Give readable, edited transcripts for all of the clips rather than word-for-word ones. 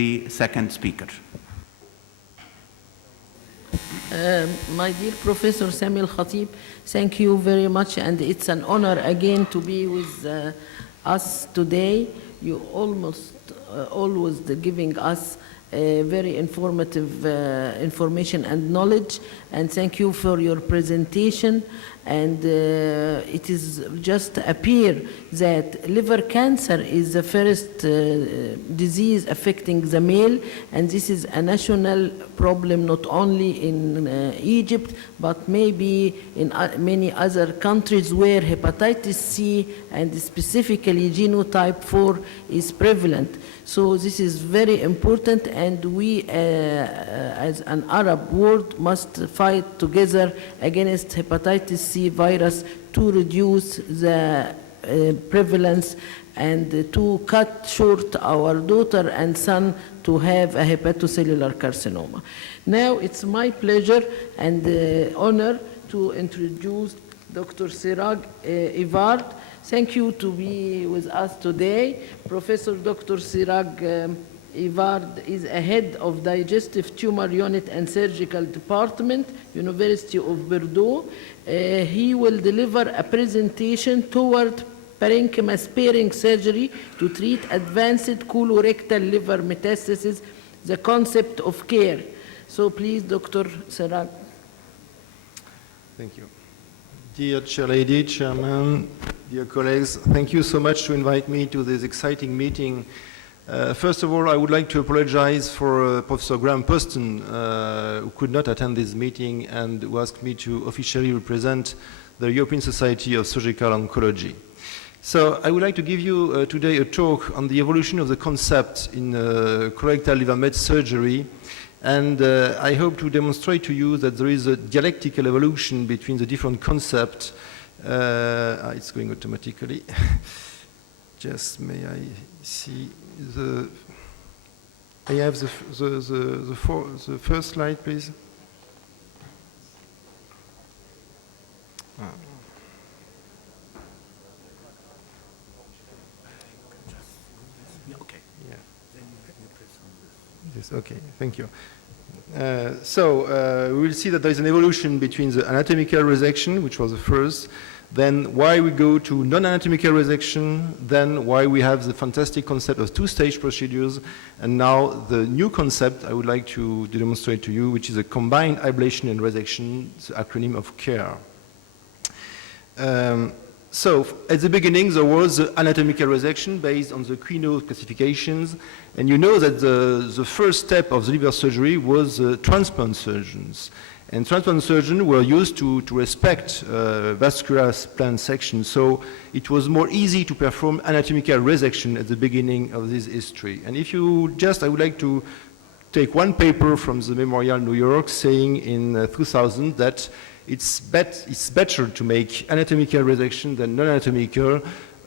the second speaker. My dear Professor Samuel Khatib, thank you very much, and it's an honor again to be with us today. You always giving us very informative information and knowledge, and thank you for your presentation. And it is just appear that liver cancer is the first disease affecting the male, and this is a national problem not only in Egypt, but maybe in many other countries where hepatitis C and specifically genotype 4 is prevalent. So this is very important, and we as an Arab world must fight together against hepatitis C virus to reduce the prevalence and to cut short our daughter and son to have a hepatocellular carcinoma. Now it's my pleasure and honor to introduce Dr. Siraj Ivard. Thank you to be with us today. Professor Dr. Siraj Ivard is a head of Digestive Tumor Unit and Surgical Department, University of Bordeaux. He will deliver a presentation toward parenchyma-sparing surgery to treat advanced colorectal liver metastasis, the concept of care. So please, Dr. Siraj. Thank you. Dear Chair Lady, Chairman, dear colleagues, thank you so much to invite me to this exciting meeting. First of all, I would like to apologize for Professor Graham Poston, who could not attend this meeting and who asked me to officially represent the European Society of Surgical Oncology. So I would like to give you today a talk on the evolution of the concept in colorectal liver met surgery, and I hope to demonstrate to you that there is a dialectical evolution between the different concepts. It's going automatically. Just may I see the... I have the first slide, please. Yes, okay, thank you. We will see that there is an evolution between the anatomical resection, which was the first, then why we go to non-anatomical resection, then why we have the fantastic concept of two-stage procedures, and now the new concept I would like to demonstrate to you, which is a combined ablation and resection, the acronym of CARE. So at the beginning, there was the anatomical resection based on the Quinault classifications, and you know that the first step of the liver surgery was transplant surgeons. And transplant surgeons were used to respect vascular plan section, so it was more easy to perform anatomical resection at the beginning of this history. And if you just, I would like to take one paper from the Memorial New York saying in 2000 that it's better to make anatomical resection than non-anatomical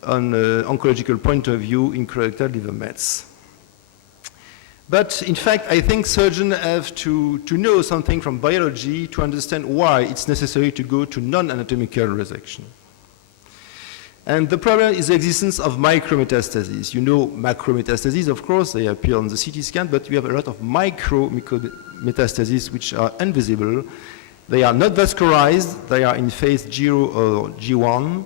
on an oncological point of view in colorectal liver mets. But in fact, I think surgeons have to know something from biology to understand why it's necessary to go to non-anatomical resection. And the problem is the existence of micrometastases. You know macrometastases, of course, they appear on the CT scan, but we have a lot of micrometastases which are invisible. They are not vascularized, they are in phase 0 or G1,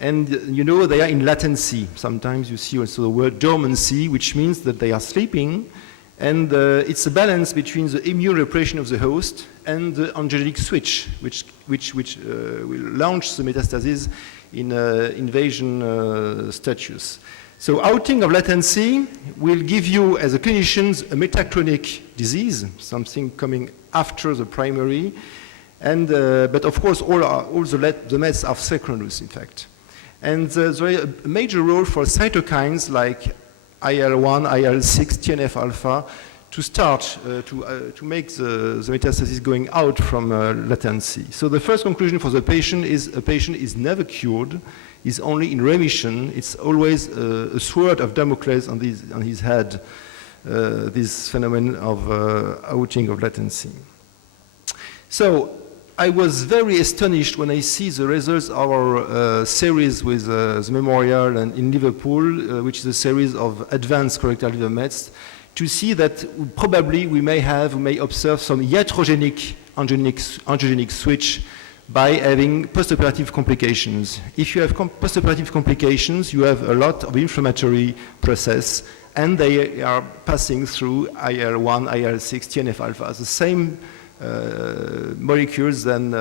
and you know they are in latency. Sometimes you see also the word dormancy, which means that they are sleeping, and it's a balance between the immune repression of the host and the angelic switch, which will launch the metastasis in invasion status. So outing of latency will give you, as a clinician, a metaclonic disease, something coming after the primary, and but of course all the mets are secondous, in fact. And there is a major role for cytokines like IL-1, IL-6, TNF-alpha to start to make the metastasis going out from latency. So the first conclusion for the patient is a patient is never cured, is only in remission. It's always a sword of Damocles on his head, this phenomenon of outing of latency. So I was very astonished when I see the results of our series with the Memorial and in Liverpool, which is a series of advanced colorectal liver mets. to see that probably we may observe some iatrogenic angiogenic switch by having postoperative complications. If you have postoperative complications, you have a lot of inflammatory process, and they are passing through IL-1, IL-6, TNF-alpha, the same molecules than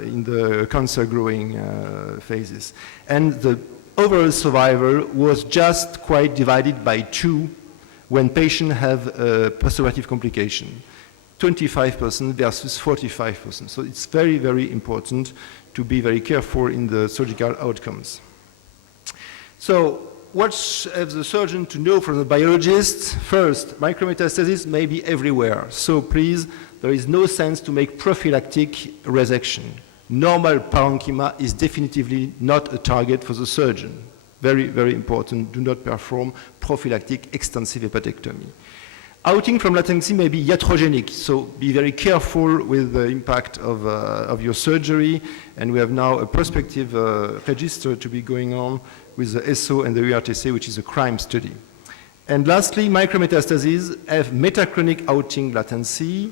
in the cancer-growing phases. And the overall survival was just quite divided by 2 when patients have postoperative complication. 25% versus 45%. So it's very, very important to be very careful in the surgical outcomes. So what has the surgeon to know from the biologist? First, micrometastasis may be everywhere. So please, there is no sense to make prophylactic resection. Normal parenchyma is definitively not a target for the surgeon. Very, very important. Do not perform prophylactic extensive hepatectomy. Outing from latency may be iatrogenic, so be very careful with the impact of your surgery. And we have now a prospective register to be going on with the ESSO and the URTC, which is a crime study. And lastly, micrometastases have metachronic outing latency,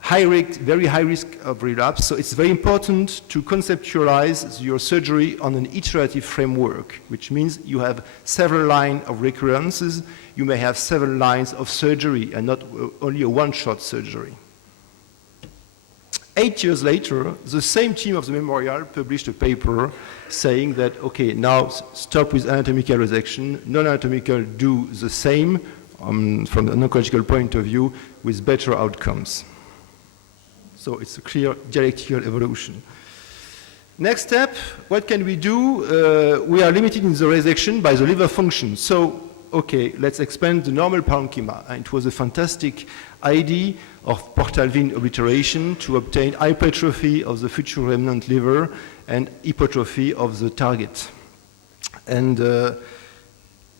high risk, very high risk of relapse. So it's very important to conceptualize your surgery on an iterative framework, which means you have several lines of recurrences. You may have several lines of surgery and not only a one-shot surgery. 8 years later, the same team of the memorial published a paper saying that, okay, now stop with anatomical resection, non-anatomical do the same from an oncological point of view with better outcomes. So it's a clear dialectical evolution. Next step, what can we do? We are limited in the resection by the liver function. So, okay, let's expand the normal parenchyma. And it was a fantastic idea of portal vein obliteration to obtain hypertrophy of the future remnant liver and hypertrophy of the target. And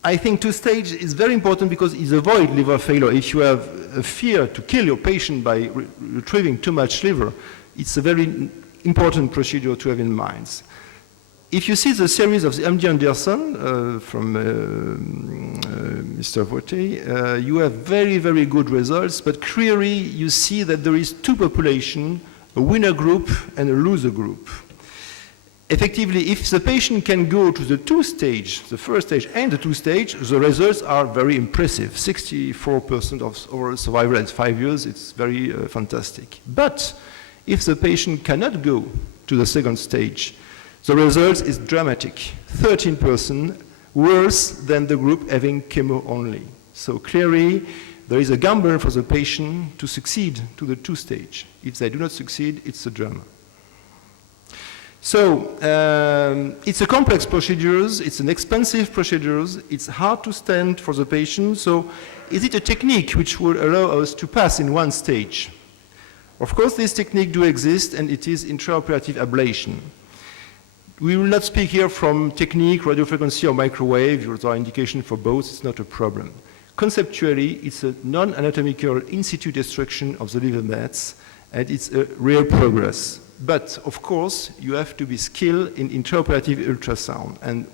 I think 2-stage is very important because it avoids liver failure. If you have a fear to kill your patient by retrieving too much liver, it's a very important procedure to have in mind. If you see the series of the MD Anderson from Mr. Vote, you have very, very good results, but clearly you see that there is 2 populations, a winner group and a loser group. Effectively, if the patient can go to the 2-stage, the first stage and the 2-stage, the results are very impressive. 64% of overall survival at 5 years, it's very fantastic. But if the patient cannot go to the 2nd stage, the result is dramatic, 13% worse than the group having chemo only. So clearly, there is a gamble for the patient to succeed to the 2-stage. If they do not succeed, it's a drama. So it's a complex procedure, it's an expensive procedure, it's hard to stand for the patient. So is it a technique which will allow us to pass in 1 stage? Of course, this technique do exist, and it is intraoperative ablation. We will not speak here from technique, radiofrequency, or microwave. There are indications for both. It's not a problem. Conceptually, it's a non-anatomical in situ destruction of the liver mets, and it's a real progress. But, of course, you have to be skilled in intraoperative ultrasound. And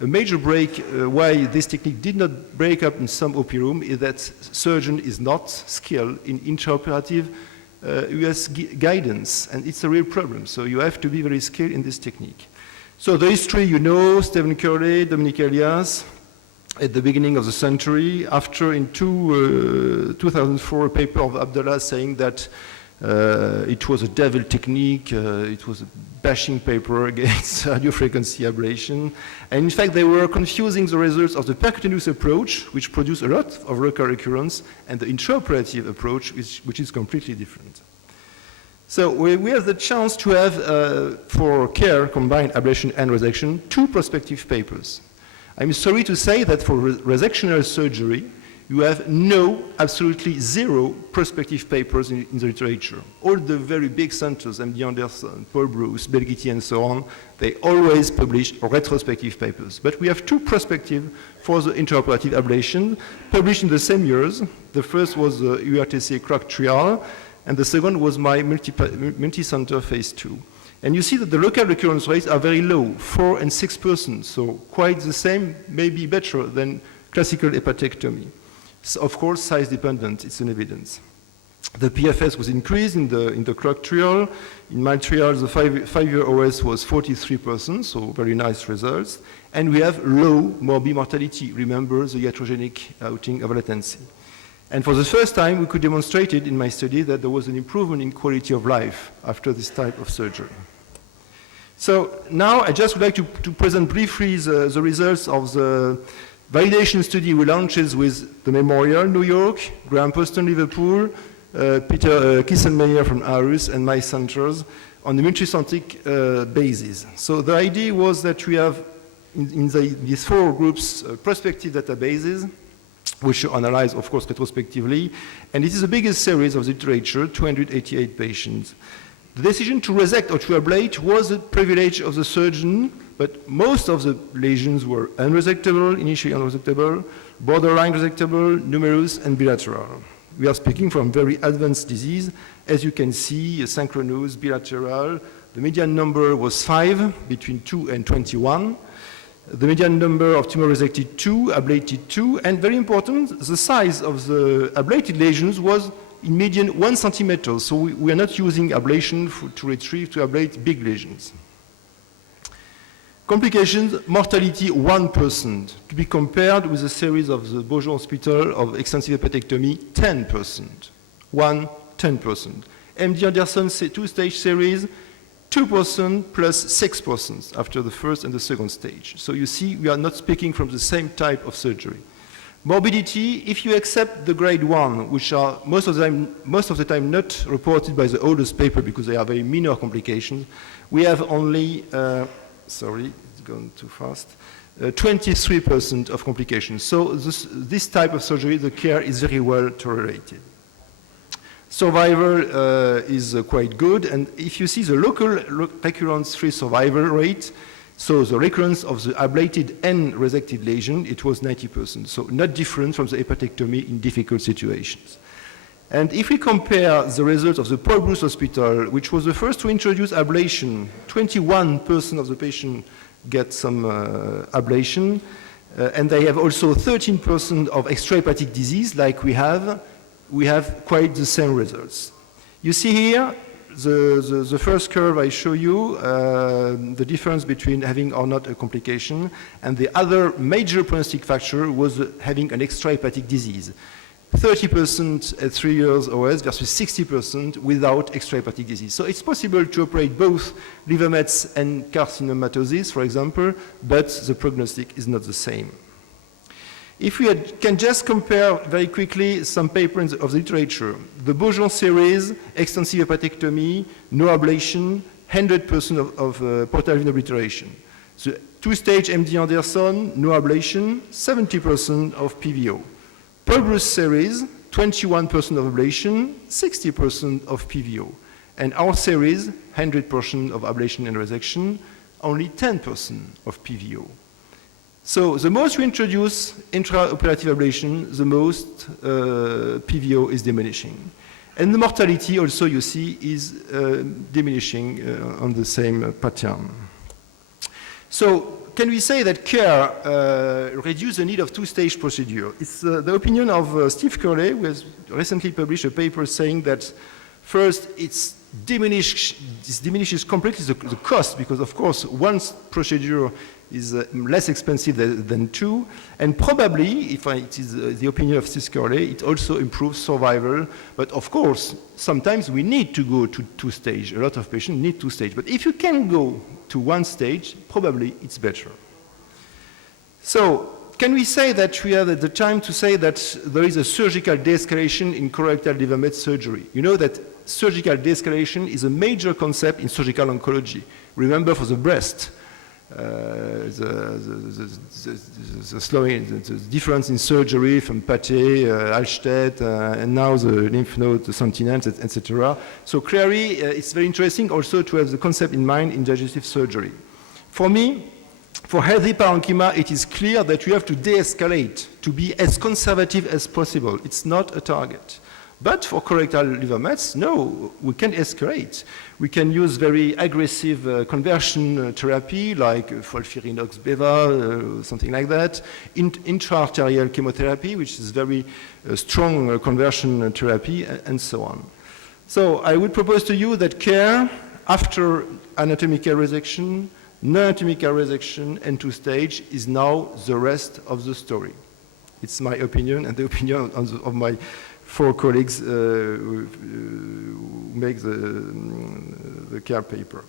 a major break why this technique did not break up in some OP room is that surgeon is not skilled in intraoperative US guidance, and it's a real problem. So you have to be very skilled in this technique. So the history, you know, Stephen Curley, Dominic Elias, at the beginning of the century, after in 2004 a paper of Abdallah saying that it was a devil technique, it was a bashing paper against radiofrequency ablation. And in fact, they were confusing the results of the percutaneous approach, which produced a lot of recurrence, and the intraoperative approach, which is completely different. So we have the chance to have, for CARE, combined ablation and resection, 2 prospective papers. I'm sorry to say that for resectional surgery, you have absolutely 0 prospective papers in the literature. All the very big centers, MD Anderson, Paul Bruce, Belghiti, and so on, they always publish retrospective papers. But we have 2 prospective for the intraoperative ablation, published in the same years. The first was the URTC CROC trial, and the second was my multi-center phase 2. And you see that the local recurrence rates are very low, 4 and 6%, so quite the same, maybe better than classical hepatectomy. Of course, size dependent, it's an evidence. The PFS was increased in the clock trial. In my trial, the five-year OS was 43%, so very nice results. And we have low morbid mortality. Remember the iatrogenic outing of latency. And for the first time, we could demonstrate it in my study that there was an improvement in quality of life after this type of surgery. So now I just would like to present briefly the results of the validation study we launched with the Memorial, New York, Graham Poston, Liverpool, Peter Kisselmeyer from Aarhus, and my centers on the multicentric basis. So the idea was that we have in these four groups prospective databases, which you analyze, of course, retrospectively, and it is the biggest series of the literature, 288 patients. The decision to resect or to ablate was the privilege of the surgeon, but most of the lesions were unresectable, initially unresectable, borderline resectable, numerous, and bilateral. We are speaking from very advanced disease. As you can see, synchronous, bilateral. The median number was 5, between 2 and 21. The median number of tumor resected 2, ablated 2, and very important, the size of the ablated lesions was in median 1 centimeter. So we are not using ablation to ablate big lesions. Complications, mortality 1%, to be compared with a series of the Beaujon Hospital of extensive hepatectomy, 10%. 10%. MD Anderson two-stage series, 2% plus 6% after the first and the second stage. So you see, we are not speaking from the same type of surgery. Morbidity, if you accept the grade 1, which are most of the time not reported by the oldest paper because they are very minor complications, we have only, sorry, it's gone too fast, 23% of complications. So this type of surgery, the care is very well tolerated. Survival is quite good, and if you see the local recurrence-free survival rate, so the recurrence of the ablated and resected lesion, it was 90%, so not different from the hepatectomy in difficult situations. And if we compare the results of the Paul Bruce Hospital, which was the first to introduce ablation, 21% of the patients get some ablation, and they have also 13% of extrahepatic disease like we have quite the same results. You see here, the first curve I show you, the difference between having or not a complication, and the other major prognostic factor was having an extrahepatic disease. 30% at 3 years OS versus 60% without extrahepatic disease. So it's possible to operate both liver mets and carcinomatosis, for example, but the prognostic is not the same. If we can just compare very quickly some papers of the literature, the Beaujon series, extensive hepatectomy, no ablation, 100% of portal vein obliteration. The two-stage MD Anderson, no ablation, 70% of PVO. Paul Bruce series, 21% of ablation, 60% of PVO. And our series, 100% of ablation and resection, only 10% of PVO. So the most we introduce intraoperative ablation, the most PVO is diminishing. And the mortality also, you see, is diminishing on the same pattern. So can we say that care reduces the need of two-stage procedure? It's the opinion of Steve Curley, who has recently published a paper saying that first, it diminishes completely the cost, because of course one procedure is less expensive than two, and probably, if it is the opinion of Steve Curley, it also improves survival. But of course, sometimes we need to go to two-stage. A lot of patients need two-stage. But if you can go to one stage, probably it's better. So, can we say that we are at the time to say that there is a surgical de-escalation in colorectal liver met surgery? You know that surgical de-escalation is a major concept in surgical oncology. Remember for the breast, the slowing, the difference in surgery from Paté, Alstedt, and now the lymph node, the sentinels, etc. So clearly, it's very interesting also to have the concept in mind in digestive surgery. For me, for healthy parenchyma, it is clear that you have to de-escalate, to be as conservative as possible. It's not a target. But for colorectal liver mets, no, we can escalate. We can use very aggressive conversion therapy like FOLFIRINOX beva, something like that, intraarterial chemotherapy, which is very strong conversion therapy, and so on. So I would propose to you that care after anatomical resection, non-anatomical resection, and two-stage is now the rest of the story. It's my opinion and the opinion of my 4 colleagues who make the care paper.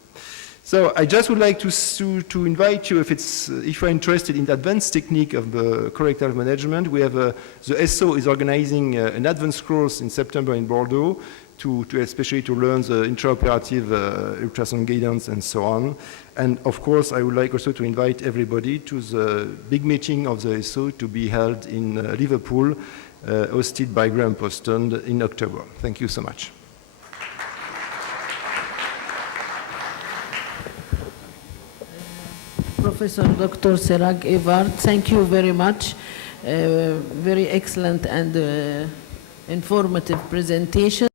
So I just would like to invite you, if you're interested in the advanced technique of the colorectal management, we have the SO is organizing an advanced course in September in Bordeaux, especially to learn the intraoperative ultrasound guidance and so on. And of course, I would like also to invite everybody to the big meeting of the SO to be held in Liverpool, hosted by Graham Poston in October. Thank you so much. Professor Dr. Serag Evard, thank you very much. Very excellent and informative presentation.